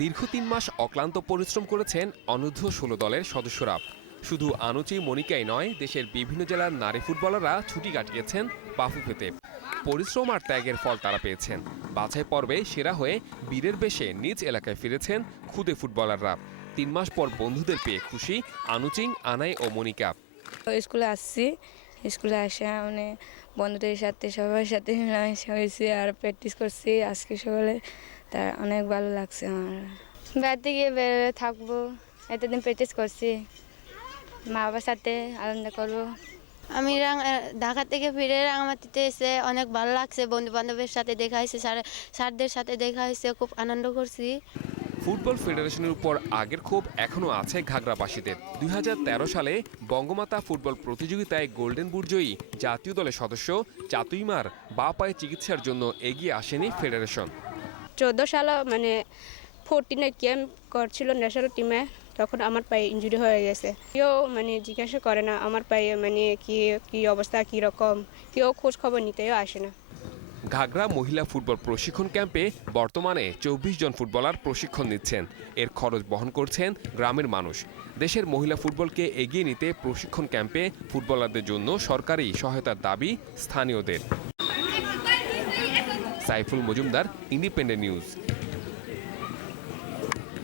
দীর্ঘ ৩ মাস অক্লান্ত পরিশ্রম করেছেন অনূর্ধ্ব-১৬ দলের সদস্যরা। শুধু আনুচি মনিকাই নয়, দেশের বিভিন্ন জেলার নারী ফুটবলাররা ছুটি কাটিয়েছেন বাফুফেতে। পরিশ্রম আর ত্যাগের ফল তারা পেয়েছেন। বাছাই পর্বে সেরা হয়ে বীরের বেশে নিজ এলাকায় ফিরেছেন খুদে ফুটবলাররা। ৩ মাস পর বন্ধুদের পেয়ে খুশি আনুচিং, আনাই ও মনিকা। স্কুলে আসছি, স্কুলে আসা মানে বন্ধুদের সাথে সবার সাথে মিলামিশা হয়েছি আর প্র্যাকটিস করছি আজকে সকালে। তার অনেক ভালো লাগছে আমার। বাড়িতে গিয়ে বেরোবে থাকবো, এতদিন প্র্যাকটিস করছি, মা বাবার সাথে আনন্দ করবো। আমি ঢাকা থেকে ফিরে রাঙামাটিতে এসে অনেক ভালো লাগছে। বন্ধু বান্ধবের সাথে দেখা হয়েছে, স্যারদের সাথে দেখা হয়েছে, খুব আনন্দ করছি। ফুটবল ফেডারেশনের উপর আগের ক্ষোভ এখনও আছে ঘাগড়াবাসীদের। ২০১৩ সালে বঙ্গমাতা ফুটবল প্রতিযোগিতায় গোল্ডেন বুট জয়ী জাতীয় দলের সদস্য চাতুইমার বা পায়ে চিকিৎসার জন্য এগিয়ে আসেনি ফেডারেশন। 14 সালে মানে 14 ক্যাম্প করছিল ন্যাশনাল টিমে, তখন আমার পায়ে ইনজুরি হয়ে গেছে। কেউ মানে জিজ্ঞাসা করে না আমার পায়ে মানে কি অবস্থা, কী রকম, কেউ খোঁজ খবর নিতেও আসে না। ঘাগড়া মহিলা ফুটবল প্রশিক্ষণ ক্যাম্পে বর্তমানে ২৪ জন ফুটবলার প্রশিক্ষণ নিচ্ছেন। এর খরচ বহন করছেন গ্রামের মানুষ। দেশের মহিলা ফুটবলকে এগিয়ে নিতে প্রশিক্ষণ ক্যাম্পে ফুটবলারদের জন্য সরকারি সহায়তার দাবি স্থানীয়দের। Saiful Majumdar, independent news.